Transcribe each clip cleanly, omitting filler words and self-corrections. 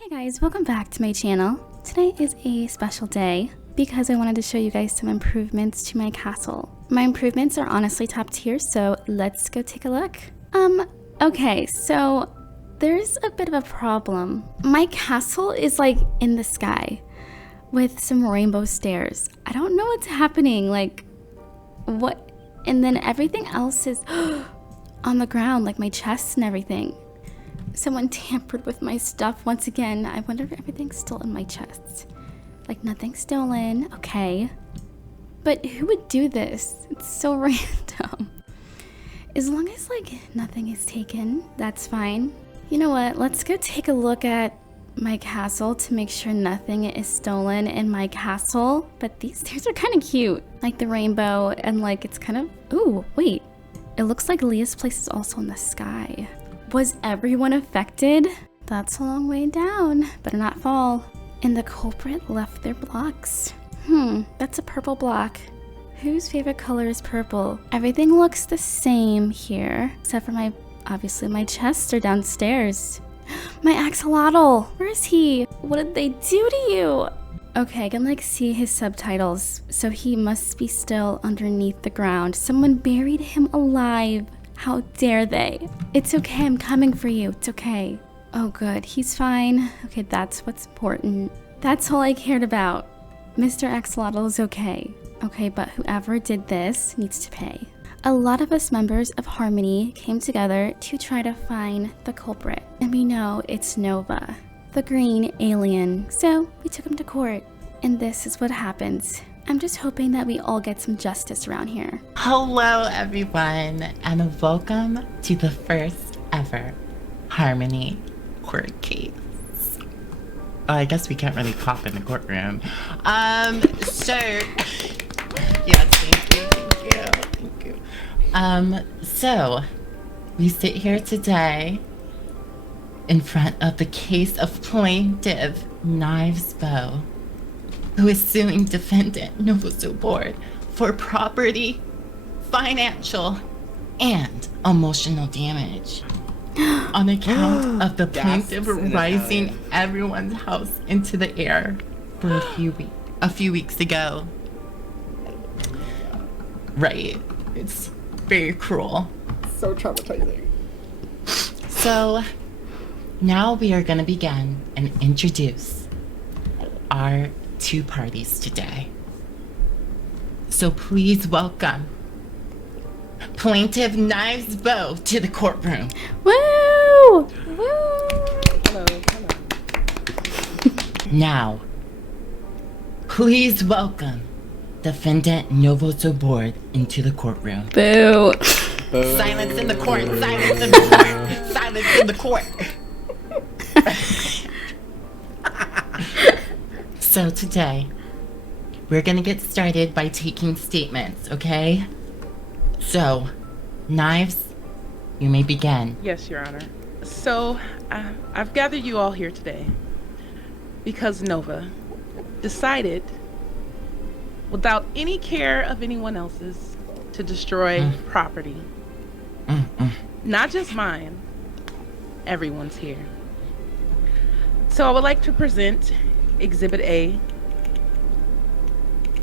Hey guys, welcome back to my channel. Today is a special day because I wanted to show you guys some improvements to my castle. My improvements are honestly top tier, so let's go take a look. Okay, so there's a bit of a problem. My castle is like in the sky with some rainbow stairs. I don't know what's happening, like what, and then everything else is on the ground, like my chests and everything. Someone tampered with my stuff once again. I wonder if everything's still in my chests. Like nothing's stolen, okay. But who would do this? It's so random. As long as like nothing is taken, that's fine. You know what, let's go take a look at my castle to make sure nothing is stolen in my castle. But these stairs are kind of cute. Like the rainbow and like it's kind of, ooh, wait. It looks like Leah's place is also in the sky. Was everyone affected? That's a long way down. Better not fall. And the culprit left their blocks. That's a purple block. Whose favorite color is purple? Everything looks the same here, except for obviously my chests are downstairs. My axolotl, where is he? What did they do to you? Okay, I can like see his subtitles. So he must be still underneath the ground. Someone buried him alive. How dare they? It's okay, I'm coming for you. It's okay. Oh good, he's fine. Okay, that's what's important. That's all I cared about. Mr. Axolotl is okay. Okay, but whoever did this needs to pay. A lot of us members of Harmony came together to try to find the culprit. And we know it's Nova, the green alien. So we took him to court. And this is what happens. I'm just hoping that we all get some justice around here. Hello everyone, and welcome to the first ever Harmony court case. Oh, I guess we can't really pop in the courtroom. So, yes, thank you. So, we sit here today in front of the case of plaintiff 𝙃𝘼𝙍𝙈, who is suing defendant 𝙃𝘼𝙍𝙈 for property, financial, and emotional damage on account of the plaintiff rising everyone's house into the air for a few weeks ago. Right. It's very cruel. So traumatizing. So now we are going to begin and introduce our two parties today. So please welcome plaintiff 𝙃𝘼𝙍𝙈 to the courtroom. Woo! Woo! Hello. Now, please welcome defendant 𝙃𝘼𝙍𝙈 into the courtroom. Boo! Silence in the court! Silence in the court! Silence in the court! So today, we're gonna get started by taking statements, okay? So, 𝙃𝘼𝑍𝑎, you may begin. Yes, Your Honor. So, I've gathered you all here today because Nova decided, without any care of anyone else's, to destroy property. Not just mine, everyone's here. So I would like to present Exhibit A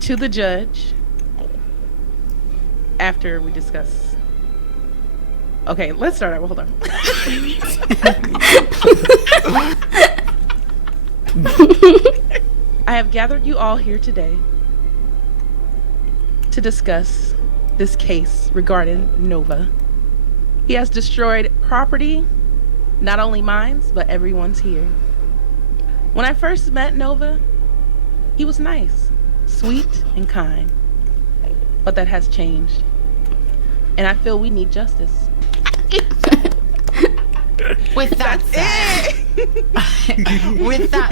to the judge after we discuss. Okay, let's start over. Hold on. I have gathered you all here today to discuss this case regarding Nova. He has destroyed property, not only mine, but everyone's here. When I first met Nova, he was nice, sweet, and kind. But that has changed. And I feel we need justice. With that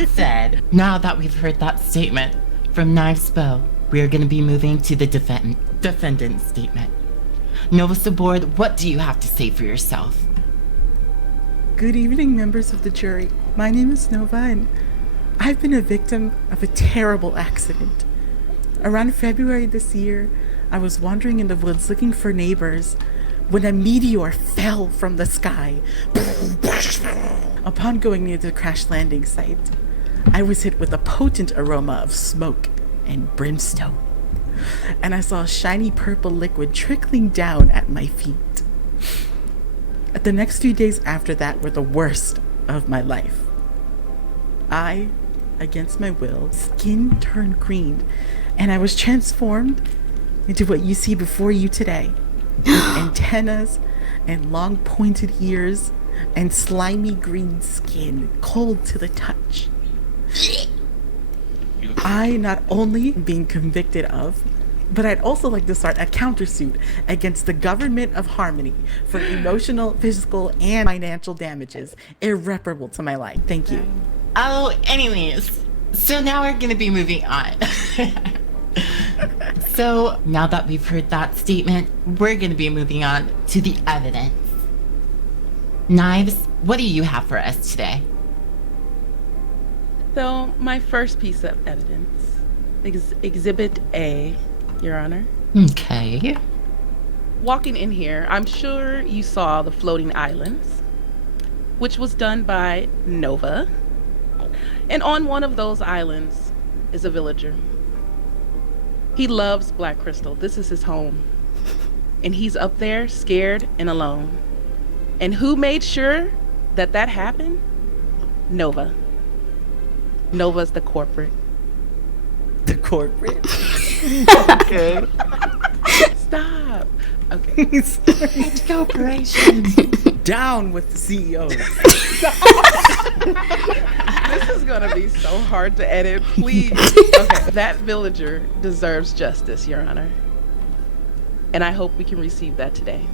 said, now that we've heard that statement from 𝙃𝘼𝙍𝙈, we are going to be moving to the defendant's statement. 𝙃𝘼𝙍𝙈, what do you have to say for yourself? Good evening, members of the jury. My name is Nova, and I've been a victim of a terrible accident. Around February this year, I was wandering in the woods looking for neighbors when a meteor fell from the sky. Upon going near the crash landing site, I was hit with a potent aroma of smoke and brimstone, and I saw a shiny purple liquid trickling down at my feet. The next few days after that were the worst of my life. I, against my will, skin turned green, and I was transformed into what you see before you today. With antennas and long pointed ears and slimy green skin, cold to the touch. I not only being convicted of, but I'd also like to start a countersuit against the government of Harmony for emotional, physical, and financial damages irreparable to my life. Thank you. Oh, anyways, so now we're gonna be moving on. So now that we've heard that statement, we're gonna be moving on to the evidence. Knives, what do you have for us today? So, my first piece of evidence, Exhibit A, Your Honor. Okay. Walking in here, I'm sure you saw the floating islands, which was done by Nova. And on one of those islands is a villager. He loves Black Crystal. This is his home. And he's up there scared and alone. And who made sure that that happened? Nova. Nova's the corporate. The corporate? Okay. Stop. Okay. Corporation. Down with the CEOs. This is gonna be so hard to edit, please. Okay, that villager deserves justice, Your Honor. And I hope we can receive that today.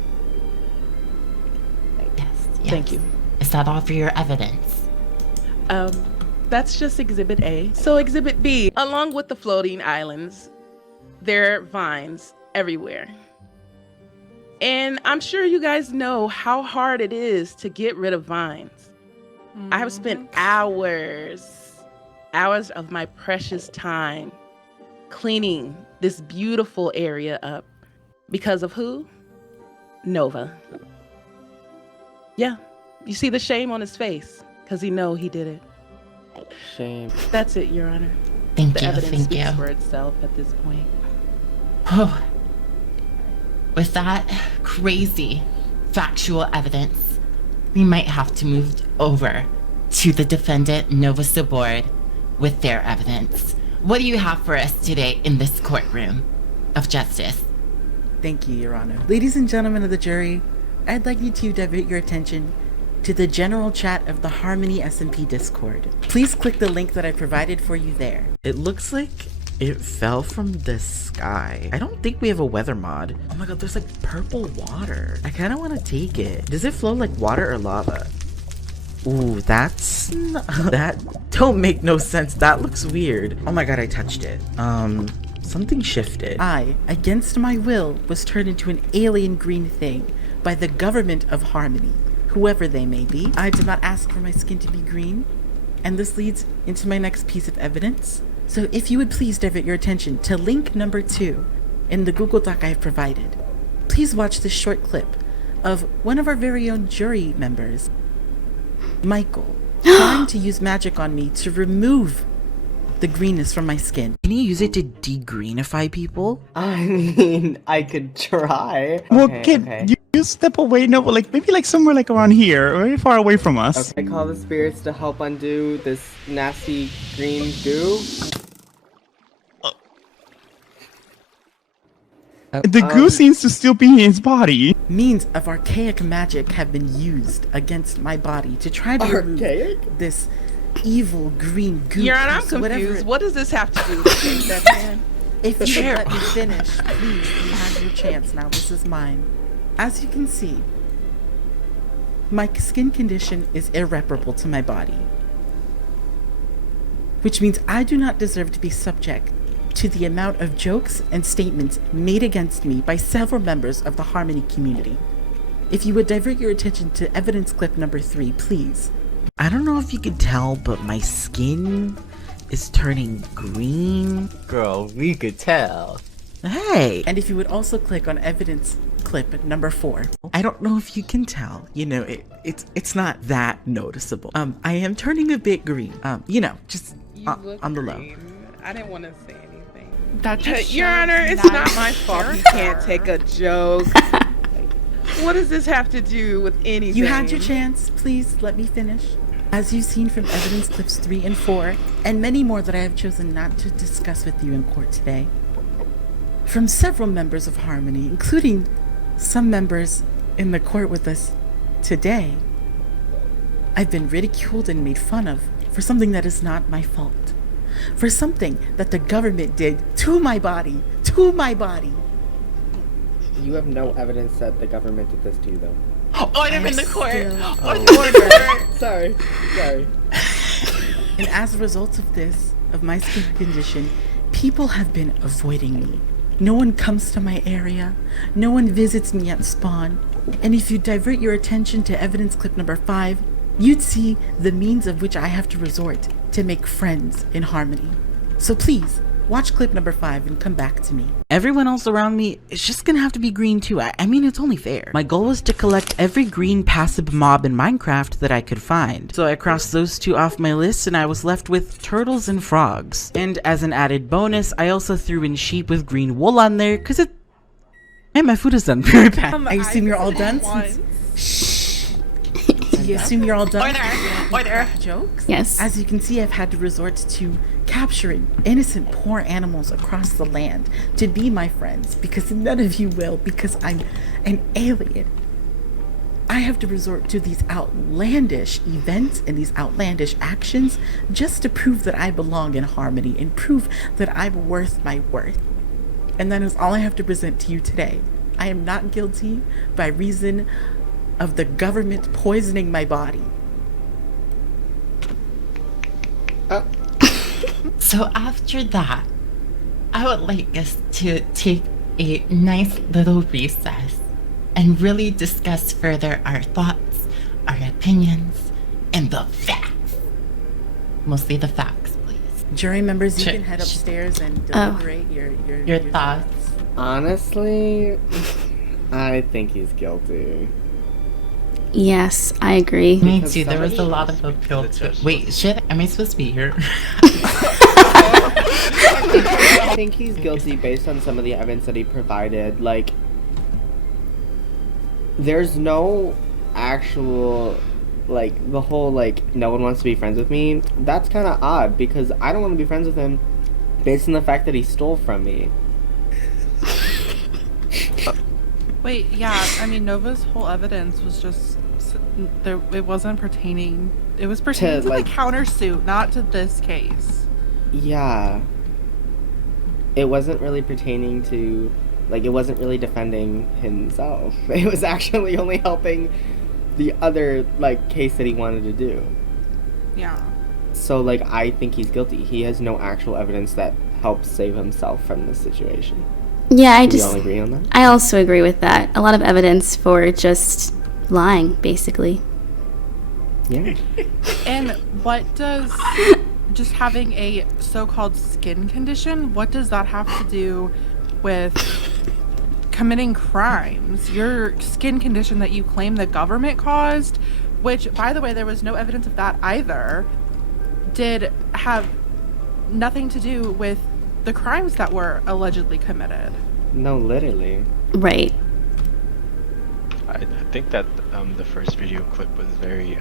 Yes. Thank you. Is that all for your evidence? That's just Exhibit A. So Exhibit B, along with the floating islands, there are vines everywhere. And I'm sure you guys know how hard it is to get rid of vines. I have spent hours of my precious time cleaning this beautiful area up. Because of who? Nova. Yeah, you see the shame on his face, because he know he did it. Shame. That's it, Your Honor. Thank The you. evidence Thank speaks you. for itself at this point. Oh, with that crazy factual evidence, we might have to move over to the defendant Nova's board with their evidence. What do you have for us today in this courtroom of justice? Thank you, Your Honor. Ladies and gentlemen of the jury, I'd like you to divert your attention to the general chat of the Harmony SMP Discord. Please click the link that I provided for you there. It looks like it fell from the sky. I don't think we have a weather mod. Oh my god, there's like purple water. I kind of want to take it. Does it flow like water or lava? Ooh, that don't make no sense. That looks weird. Oh my god, I touched it. Something shifted. I, against my will, was turned into an alien green thing by the government of Harmony, whoever they may be. I did not ask for my skin to be green, and this leads into my next piece of evidence. So if you would please divert your attention to link number 2 in the Google Doc I have provided. Please watch this short clip of one of our very own jury members, Michael, trying to use magic on me to remove the greenness from my skin. Can you use it to degreenify people? I mean, I could try. Well, Okay, kid, okay. you step away. No, like maybe like somewhere like around here, very far away from us. Okay. I call the spirits to help undo this nasty green goo. The goo seems to still be in his body. Means of archaic magic have been used against my body to try to Archaic? remove this evil green goo. Your Honor, I'm piece, whatever confused. it- What does this have to do with things that man? If you would let me finish, please, you have your chance now. This is mine. As you can see, my skin condition is irreparable to my body, which means I do not deserve to be subject to the amount of jokes and statements made against me by several members of the Harmony community. If you would divert your attention to evidence clip number 3, please. I don't know if you can tell, but my skin is turning green. Girl, we could tell. Hey! And if you would also click on evidence clip number 4. I don't know if you can tell, you know, it's not that noticeable. I am turning a bit green. You know, just on the low. Green. I didn't want to say anything. That just Your shows Honor, it's that not my fault. You can't take a joke. What does this have to do with anything? You had your chance. Please let me finish. As you've seen from evidence clips 3 and 4, and many more that I have chosen not to discuss with you in court today, from several members of Harmony, including some members in the court with us today, I've been ridiculed and made fun of for something that is not my fault. For something that the government did to my body. To my body. You have no evidence that the government did this to you, though. Order in the court. Order. Sorry. And as a result of this, of my skin condition, people have been avoiding me. No one comes to my area. No one visits me at spawn. And if you divert your attention to evidence clip number 5, you'd see the means of which I have to resort to make friends in Harmony. So please, watch clip number 5 and come back to me. Everyone else around me is just gonna have to be green too. I mean, it's only fair. My goal was to collect every green passive mob in Minecraft that I could find. So I crossed those 2 off my list and I was left with turtles and frogs. And as an added bonus, I also threw in sheep with green wool on there because it... Hey, my food is done. Very bad. I assume you're all done? Shh. You assume you're all done? Order. Jokes? Yes. As you can see, I've had to resort to capturing innocent poor animals across the land to be my friends, because none of you will, because I'm an alien. I have to resort to these outlandish events and these outlandish actions just to prove that I belong in Harmony and prove that I'm worth my worth. And that is all I have to present to you today. I am not guilty by reason of the government poisoning my body. So after that, I would like us to take a nice little recess and really discuss further our thoughts, our opinions, and the facts. Mostly the facts, please. Jury members, you can head upstairs and deliberate Your thoughts. Honestly, I think he's guilty. Yes, I agree. Me too. There was a lot of appeal to it. Wait, shit. Am I supposed to be here? I think he's guilty based on some of the evidence that he provided. Like, there's no actual, like, the whole, like, no one wants to be friends with me. That's kind of odd, because I don't want to be friends with him based on the fact that he stole from me. Wait, yeah, I mean, Nova's whole evidence was just there. It wasn't pertaining. It was pertaining to like, the countersuit, not to this case. Yeah. It wasn't really pertaining to, like, it wasn't really defending himself. It was actually only helping the other, like, case that he wanted to do. Yeah. So, like, I think he's guilty. He has no actual evidence that helps save himself from this situation. Yeah, Do we all agree on that? I also agree with that. A lot of evidence for just lying, basically. Yeah. And what does just having a so-called skin condition, what does that have to do with committing crimes? Your skin condition that you claim the government caused, which, by the way, there was no evidence of that either, did have nothing to do with the crimes that were allegedly committed. No, literally. Right. I think that the first video clip was very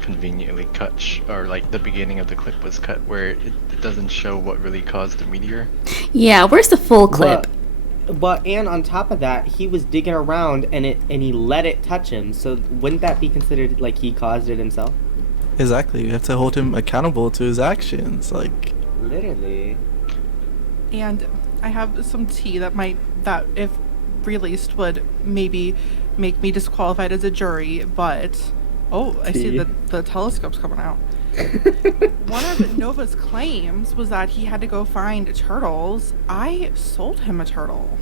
conveniently cut, or like the beginning of the clip was cut where it doesn't show what really caused the meteor. Yeah, where's the full clip? But and on top of that, he was digging around and he let it touch him. So wouldn't that be considered like he caused it himself? Exactly. You have to hold him accountable to his actions. Like, literally. And I have some tea that if released would maybe make me disqualified as a jury, but I see that the telescope's coming out. One of Nova's claims was that he had to go find turtles. I sold him a turtle.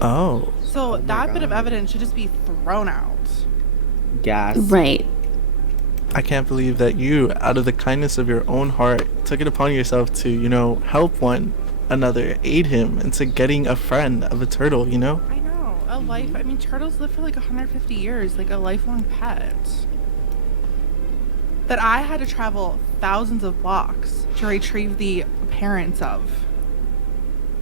oh. So that bit of evidence should just be thrown out. Gas. Right. I can't believe that you, out of the kindness of your own heart, took it upon yourself to, you know, help one another, aid him into getting a friend of a turtle, you know? I know. a life. I mean, turtles live for like 150 years, like a lifelong pet. That I had to travel thousands of blocks to retrieve the parents of.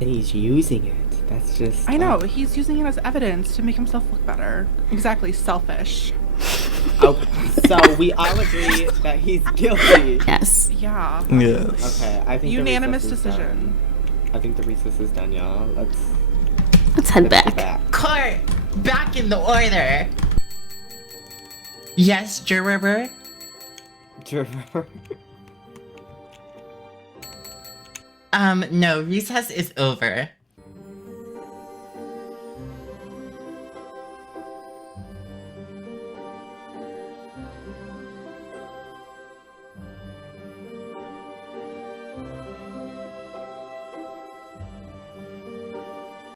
And he's using it. That's just. I know, he's using it as evidence to make himself look better. Exactly, selfish. Okay, so we all agree that he's guilty. Yes. Yeah. Yes. Okay, I think Unanimous the recess is decision. done. I think the recess is done, y'all. Let's head get back. Court, back in the order. Yes, juror. No, recess is over.